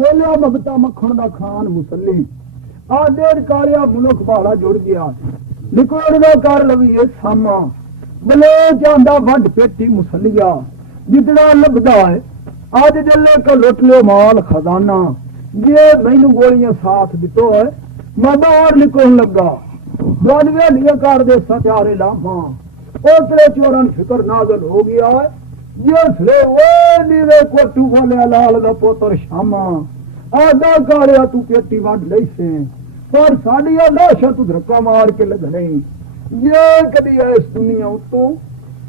बोलिया ममता मक्खन दा खान मुसली आ डेढ़ कालिया मुलक भाला जुड़ गया लिकोड़ दा कर लवीए सामा बले चांदा वड पेटी मुसलिया जितना लभदा है अज जले को लुट लियो माल खजाना जे मैनू गोलियां साथ दितो है मैं बाहर निकलन लगा बनवे लिया कर दे सचारे लामा ओतरे चोरन फिकर नाजल हो गया है जिसले वो नीवे कोटू बोलिया लाल दा पुत्र शामा आदा कालिया तू पेटी वड लई से पर साडिया लाशा तू धक्का मार के लगने ये कदी इस दुनिया उतो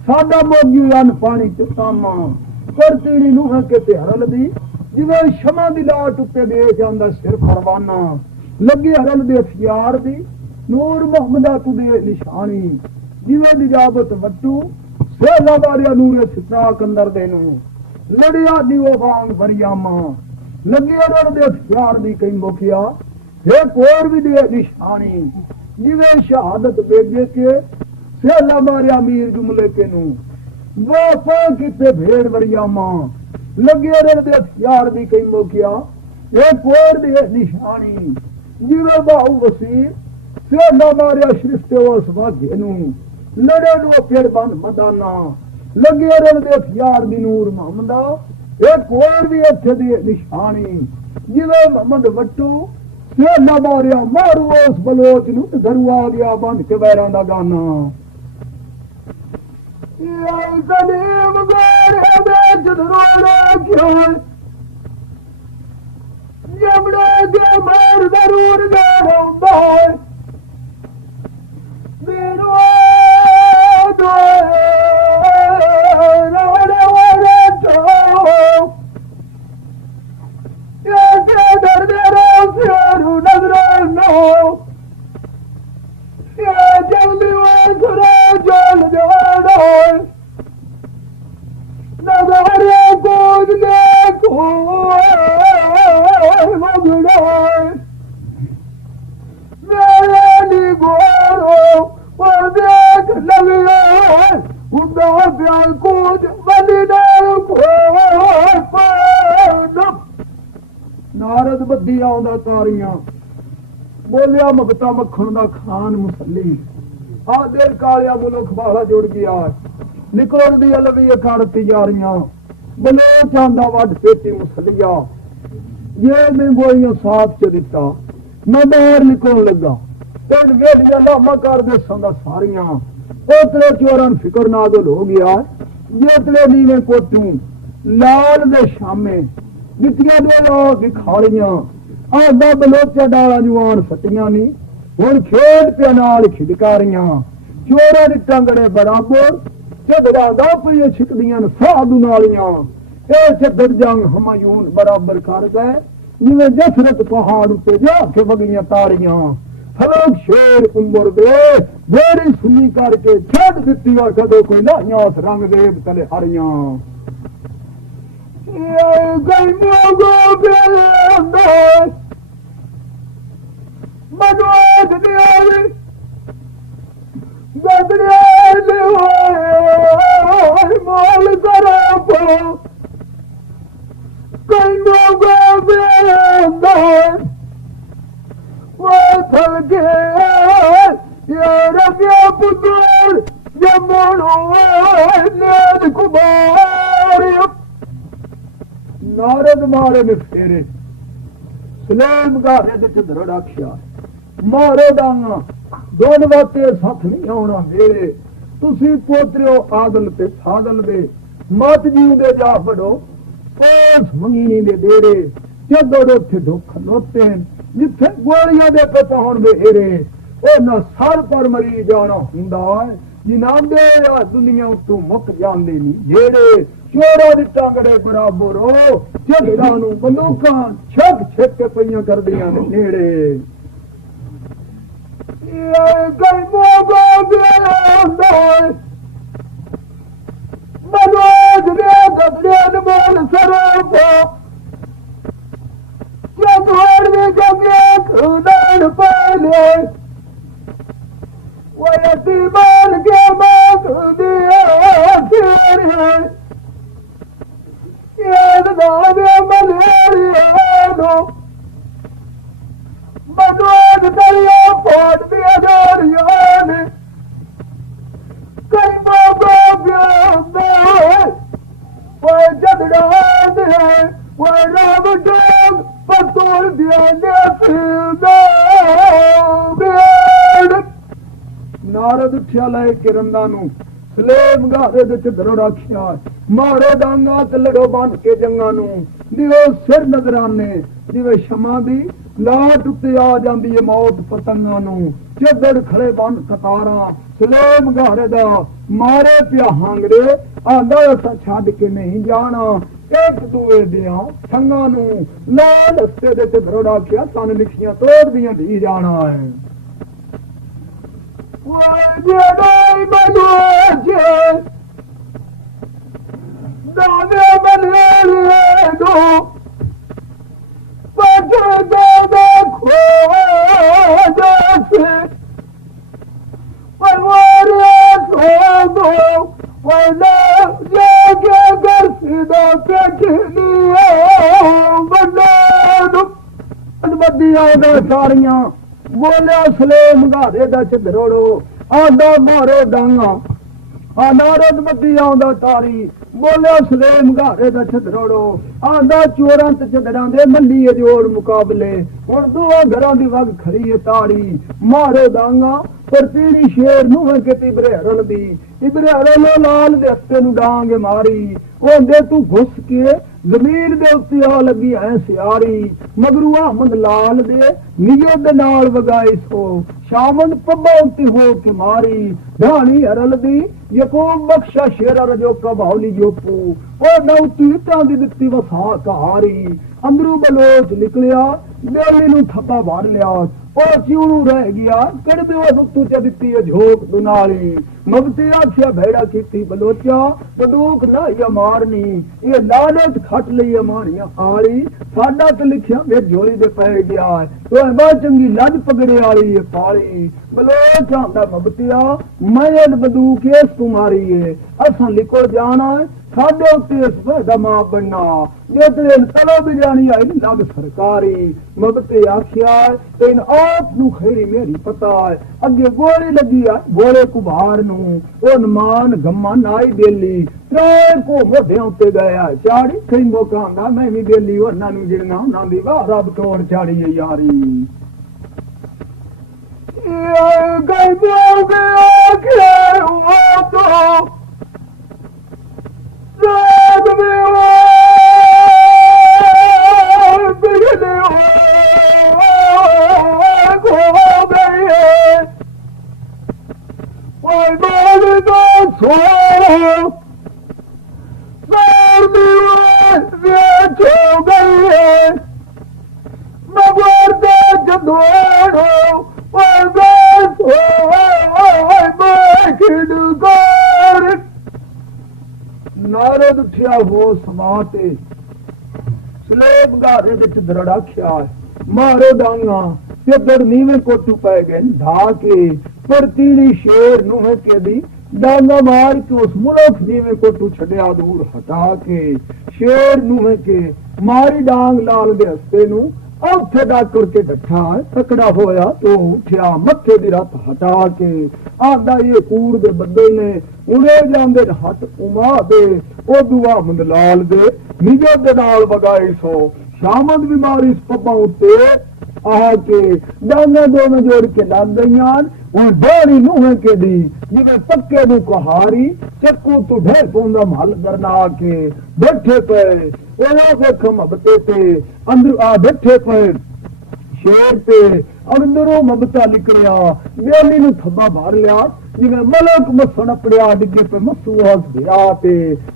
साडा मोगी अन पानी च तामा कर तेरी नूह के ते हरल दी जिवें शमा दी लाट उत्ते देख आंदा सिर फरवाना लगे हरल दे अखियार दी नूर मोहम्मदा तू दे निशानी जिवें दिजाबत वट्टू सेला वारिया नूरे सिता कंदर देनू लड़िया दीवो वांग वरियामा लगे हरल दे अखियार दी कई मोखिया हे कोर भी दे निशानी जिवें शहादत बेगे के सेला मारिया मीर जुमले के नू वो किते भेड़ वरिया मां लगे रहे हथियार दी कई मोकिया ये कोर दे निशानी जिवे बाहू वसीर सेला मारिया श्रिस्ते उस वाघे नू लड़े नो फिर बन मदाना लगे रहे हथियार दी नूर मोहम्मदा ये कोर भी इत्थे दी निशानी जिवे मोहम्मद वट्टू सेला मारिया मारू उस बलोच नू घरू आ गया बन के वैरां दा गाना सलीम गोरे बेच धरोड़ा क्यों जमड़े के मार जरूर गारौंदा मेरो दोए रवड़े वड़े ठो ये के दर्द रोसियारू नजर नो ये जल्दी वो घरे जल जाड़ो नजरे कूद देखो मेरे निगोरो वो देख लगे उदा प्यार कूद बनी नारद बद्दी आउंदा तारियां बोलिया मगता मक्खन दा खान मुसली आ देर कालिया मुलक भाला जुड़ गया निकल दी अलवी अखाड़ तिजारियां बले चांदा वड पेटी मुसलिया ये मैं गोलियां साथ च दिता मैं बाहर निकलन लगा पिंड वेलिया लामा कर दे संदा सारियां ओतले चोरन फिकर नागल हो गया जेतले नीवे कोटू लाल दे शामे दितिया दे लो दिखाड़ियां आदा बलोचा डाला जुआन फटियां नी हुण खेड पे नाल खिडकारियां चोरां दे टंगड़े बराबर चदरा दा पई छिकदियां साधु नालियां ए चदर जंग हमायून बराबर कर गए जिवें जसरत पहाड़ उत्ते जाके वगियां ताड़ियां हलोक शेर उम्र दे बेड़ी सुनी करके छड़ दित्ती और कदों कोई लाहियां रंग देव तले हरियां ये गई मोगो बेंदे मगोद नियाली गदरे मोल करो कई मोगो बेंदे वो थल के यार क्या पुत्र जमणो नेद कुमार नारद मारे में फेरे सलेम गारे दे चंद्र डाख्या मारो डांगा दोन बातें साथ नहीं आना मेरे तुसी पोतरियो आदल ते सादल दे मत जीवदे जा बड़ो ओस मंगीनी दे डेरे जदों उथे दुख नोते जिथे गोलियां दे पे पहुंच दे हेरे ओ ना सर पर मरी जाना हुंदा जिन्हां दे दुनिया उतों मुक जांदे नी जेड़े चोरा दी टांगड़े बराबर हो झगड़ा नूं बंदूकां छक छक के पईयां करदियां ने नेड़े ये गई मोगो बेंदे मनोज रे गदरे मोल सरोप जगोड़ में जगे खुदान पाले वो यतीमान के मांग दिया तेरे ये दावे मलेरिया दो बदवाद दरिया फोट दिया जोरियां ने कई बाबा वो जगड़ा दे वो राम डोग पतोड़ दिया नारद उठिया लाए किरंदा नू सलेम गारे दे चदरों राखिया मारो डांगा ते लड़ो बन के जंगा नू दिवो सिर नजराने जिवे शमा दी लाट उत्ते आ जांदी है मौत पतंगा नू चदर खड़े बन कतारा सलेम गारे दा मारे पिया हांगड़े आंदा असा छड्ड के नहीं जाना एक दूए दिया संगा नू लाल हस्ते दे चदरों राखिया सन लिखियां तोड़ दियां धी जाना है दाने बने दो खो जैसे घर सीधा बदिया सारिया बोलिया सलेम गारे दा चदरोड़ो आंदा मारो डांगा आ नारद बदी आंदा तारी बोलिया सलेम गारे दा चदरोड़ो आंदा चोरां ते चदरां दे मल्ली जोड़ मुकाबले हुण दोवां घरां दी वग खड़ी है ताड़ी मारो डांगा पर पीड़ी शेर नूं के तिबरे हरल दी तिबरे हरल लाल दे हत्ते नूं डांग मारी ओंदे तू घुस के जमीन दे उत्ते आ लगी है सियारी मगरू अहमद लाल दे निजे दे नाल वगाई सो शामन पब्बा उत्ते हो के मारी ढाणी हरल दी यकूब बख्शा शेरा रजो कबाउली जोपू ओ नौती इटां दी दित्ती वसा कहारी अंदरू बलोच निकलिया बेली नूं थप्पा भर लिया ओ चिवड़ू रह गया कड़बे नुत्तू च दित्ती झोक दुनाली मगते आख्या भेड़ा कीती बलोचा बंदूक ना या मारनी ये लालच खट लई मारिया आली साडा ते लिखिया वे जोरी दे पै गया तो बा चंगी लज पगड़े वाली ये पाली बलोच आंदा मगतिया मैं बंदूक इस तुम्हारी है असा लिखो जाना साडे उत्ते इस दा मां बनना जे तेरे तलो भी जानी आई लग सरकारी मगते आख्या इन आप नू खैरी मेरी पता है अगे गोली लगी है गोले कुभार नू ओ मान गम्मा नाई बेली त्रै को मोढे उत्ते गया चाड़ी कई मौका आंदा मैं भी बेली ਉਹਨਾਂ ਨੂੰ ਗਿਣਨਾ ਉਹਨਾਂ ਦੀ ਵਾਹ ਰੱਬ ਤੋੜ ਚਾੜੀ यारी ये गई बोल गया के ओ तो रात में बिगड़े हो गए कोई बात तो सो हो गई मगर दे जदोड़ो नारद उठिया हो समाते सलेब गारे विच दरड़ाख्या मारो डांगा चदर नीवे कोटू पै गए ढा के पर तीड़ी शेर नूह के दी डांगा मार के उस मुल्क नीवे कोटू छड़िया दूर हटा के शेर नूह के मारी डांग लाल दे हस्ते नू औथे डाकर के डठा तकड़ा होया तो उठिया मथे दी रत हटा के आंदा ये कूड़ दे बंदे ने उड़े जांदे हट उमा दे ओ दुआ मंदलाल दे निजे दे नाल वगाई सो शामद बीमारी पब्बा उत्ते आ के डांगा दोनों जोड़ के लग गईयां हुण ढेरी नूहे के दी जिवें पक्के नू कहारी चक्कू तू ढेर पौंदा महल दरना के बैठे पे मबते थे अंदर आ बैठे पे शेर पे अंदरों मबता निकलिया बेली नू थब्बा भर लिया जिवें मलक मसन अपड़िया डिगे पे मसू हस भिया पे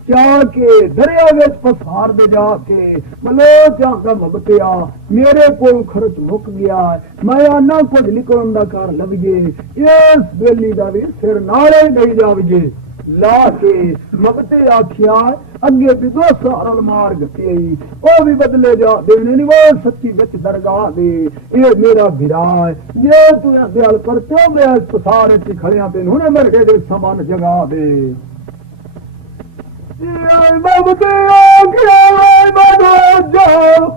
चाह के दरिया विच पसार दे जाके मलोच आंदा मबतिया मेरे कोल खर्च मुक गया मैं आना कुछ निकलन दा कर लविए इस बेली दा भी सिर नाले नहीं जाविए ला के मगते आखिया अगे भी दो सारल मार गती ओ भी बदले जा देने नहीं वो सच्ची बच दरगाह दे ये मेरा भिरा है ये तू दयाल पर तो मैं पसारे च खड़िया पे हुणे मेरे दे समान जगा दे मगते आखिया बदो जाओ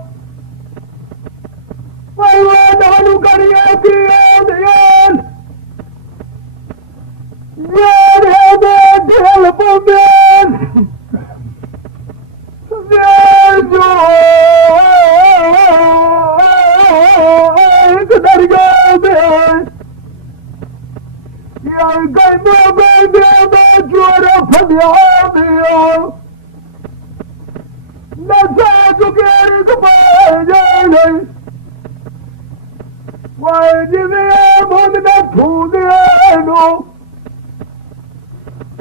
ਵਾਏ ਜਿਵੇਂ ਮੁੰਡ ਦਾ ਠੂਦੇ ਨੂੰ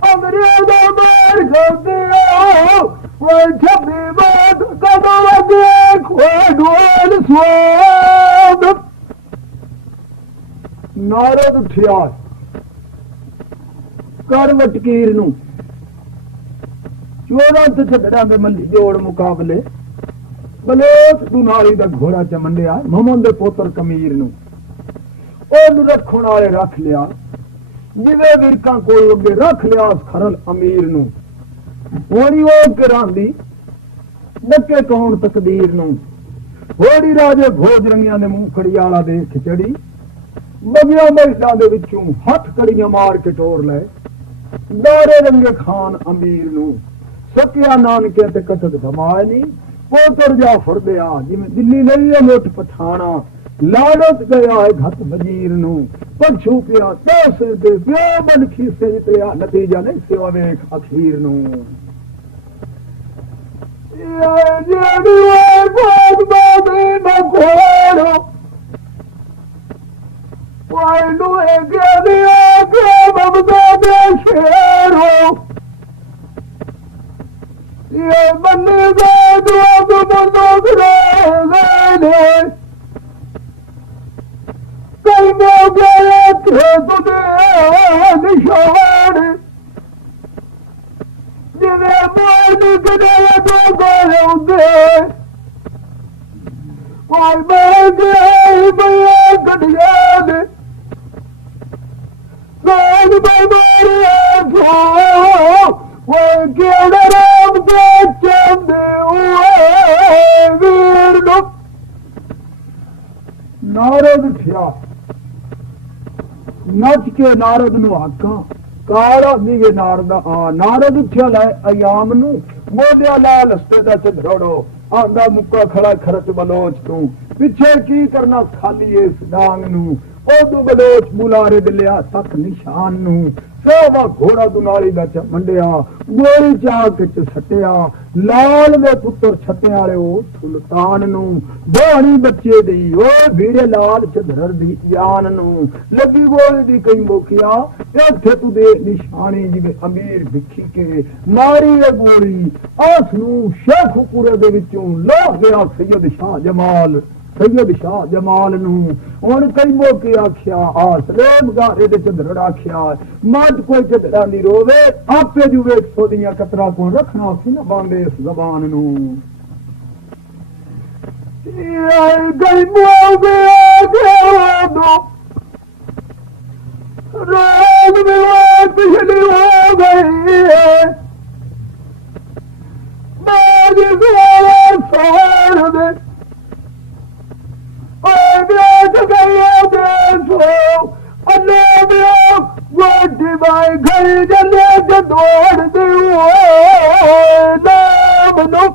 ਅੰਗਰੇਜ਼ਾਂ ਮਾਰ ਖਾਂਦੇ ਵਾਏ ਛੱਬੀ ਬਾਤ ਕਦੋਂ ਲੱਗੇ ਖੋਡੋਲ ਸਵਾਦ ਨਾਰਦ ਉੱਠਿਆ ਕਰ ਵਟਕੀਰ ਨੂੰ 14 ਝਗੜਾਂ ਦੇ ਮੱਲੀ ਜੋੜ ਮੁਕਾਬਲੇ ਬਲੋਚ ਦੁਨਾਲੀ ਦਾ ਘੋੜਾ ਚਮੰਡਿਆ ਮੁਹੰਮਦ ਦੇ ਪੁੱਤਰ ਕਮੀਰ ਨੂੰ ਉਹਨੂੰ ਰੱਖਣ ਵਾਲੇ ਰੱਖ ਲਿਆ ਜਿਵੇਂ ਵਿਰਕਾਂ ਕੋਲ ਅੱਗੇ ਰੱਖ ਲਿਆ ਉਸ ਖਰਲ ਅਮੀਰ ਨੂੰ ਹੋਣੀ ਉਹ ਕਰਾਂਦੀ ਡੱਕੇ ਕੌਣ ਤਕਦੀਰ ਨੂੰ ਹੋੜੀ ਰਾਜੇ ਭੋਜ ਰੰਗੀਆਂ ਦੇ ਮੂੰਹ ਖੜੀ ਵਾਲਾ ਦੇਖ ਚੜੀ ਬਗਿਆ ਮਹਿਲਾਂ ਦੇ ਵਿੱਚੋਂ ਹੱਥ ਕੜੀਆਂ ਮਾਰ ਕੇ ਟੋਰ ਲੈ ਦਾਰੇ ਰੰਗੇ ਖਾਨ ਅਮੀਰ ਨੂੰ ਸਕਿਆ ਨਾਨਕੇ ਤੇ ਕਤਦ ਧਮਾਏ ਨਹੀਂ ਪੋਤਰ ਜਾ ਫੁਰਦਿਆ ਜਿਵੇਂ ਦਿੱਲੀ ਨਹੀਂ ਹੈ ਮੁੱਠ ਪਠਾਣਾ ਲਾੜਤ ਗਿਆ ਹੈ ਘਤ ਵਜ਼ੀਰ ਨੂੰ ਪਛੂ ਪਿਆ ਦਸ ਦੇ ਪਿਓ ਬਨ ਖੀਸੇ ਨਿਕਲਿਆ ਨਤੀਜਾ ਨਹੀਂ ਸਿਵਾ ਵੇਖ ਅਖੀਰ ਨੂੰ ਇਹ ਜਿਹੜੀ ਵੇ ਬਹੁਤ ਬਾਦੇ ਨਾ ਕੋੜੋ ਵਾਈ ਨੂੰ ਇਹ ਗਿਆ ਕਿ ਬਬਦਾ ਦੇ ਸ਼ੇਰੋ ਇਹ ਬੰਨੇ ਦਾ ਦੁਆ ਬੰਦੋ ਕਰੇ ਨੇ ਕਈ ਮੋ ਗਏ ਤੇ ਦੇ ਨਿਸ਼ਾਨ ਜਿਵੇਂ ਮੋਨ ਕਦੇ ਦੋ ਗਏ ਹੁੰਦੇ ਵਾਈ ਮੈਂ ਗਏ ਬਈ ਗੱਡੀਆਂ ਦੇ ਕੋਣ ਬੈਮਾਰਿਆ ਸੋ ਉਹ ਕਿਹੜਾ ਰਾਮ ਦੇ ਚੰਦੇ ਓਏ ਵੀਰ ਨੂੰ ਨਾਰਦ ਉੱਠਿਆ ਨੱਚ ਕੇ ਨਾਰਦ ਨੂੰ ਆਕਾਂ ਕਾਲਾ ਦੀਵੇ ਨਾਰਦ ਆ ਨਾਰਦ ਉੱਠਿਆ ਲੈ ਅਯਾਮ ਨੂੰ ਮੋਢਿਆ ਲਾ ਲਸਤੇ ਦਾ ਚੜੋੜੋ ਆਂਦਾ ਮੁੱਕਾ ਖੜਾ ਖਰਚ ਬਲੋਚ ਤੂੰ ਪਿੱਛੇ ਕੀ ਕਰਨਾ ਖਾਲੀ ਇਸ ਡਾਂਗ ਨੂੰ ਉਹ ਬਲੋਚ ਬੁਲਾਰੇ ਦੇ ਲਿਆ ਤੱਕ ਨਿਸ਼ਾਨ ਨੂੰ ਸੋਵਾ ਘੋੜਾ ਦੁਨਾਲੀ ਦਾ ਚਮੰਡਿਆ ਗੋਲੀ ਚਾਕ ਚ ਸੱਟਿਆ ਲਾਲ ਦੇ ਪੁੱਤਰ ਛੱਟਿਆਂ ਵਾਲੇ ਉਹ ਸੁਲਤਾਨ ਨੂੰ ਬਾਣੀ ਬੱਚੇ ਦੀ ਉਹ ਵੀਰੇ ਲਾਲ ਚਧਰ ਦੀ ਜਾਨ ਨੂੰ ਲੱਗੀ ਗੋਲੀ ਦੀ ਕਈ ਮੋਕਿਆ ਇੱਥੇ ਤੂੰ ਦੇ ਨਿਸ਼ਾਨੀ ਜਿਵੇਂ ਅਮੀਰ ਵਿਖੀ ਕੇ ਮਾਰੀ ਇਹ ਗੋਲੀ ਆਸ ਨੂੰ ਸ਼ੇਖੂਪੁਰੇ ਦੇ ਵਿੱਚੋਂ ਲਾਹ ਗਿਆ ਸੈਯਦ ਸ਼ਾਹ ਜਮਾਲ ਨੂੰ ਹੁਣ ਕਈ ਮੌਕੇ ਆਖਿਆ ਆਸਲੇਮ ਗਾਰੇ ਦੇ ਚੰਦੜ ਆਖਿਆ ਮੱਝ ਕੋਈ ਚੰਦੜਾ ਨਹੀਂ ਰੋਵੇ ਆਪੇ ਜੂ ਵੇਖ ਸੋਦੀਆਂ ਕਤਰਾ ਕੋਲ ਰੱਖਣਾ ਸੀ ਨਾ ਬਾਂਦੇ ਇਸ ਜ਼ਬਾਨ ਨੂੰ ਕਈ ਮੌਕੇ ਆਖਿਆ ਰੋਗ ਮੇਰਾ ਪਿਛਲੀ ਹੋ ਗਈ ਬਾਜ ਗੋਲਾ ਸੋਹਣ ਦੇ भाई घर जने दौड़ दो नाम नो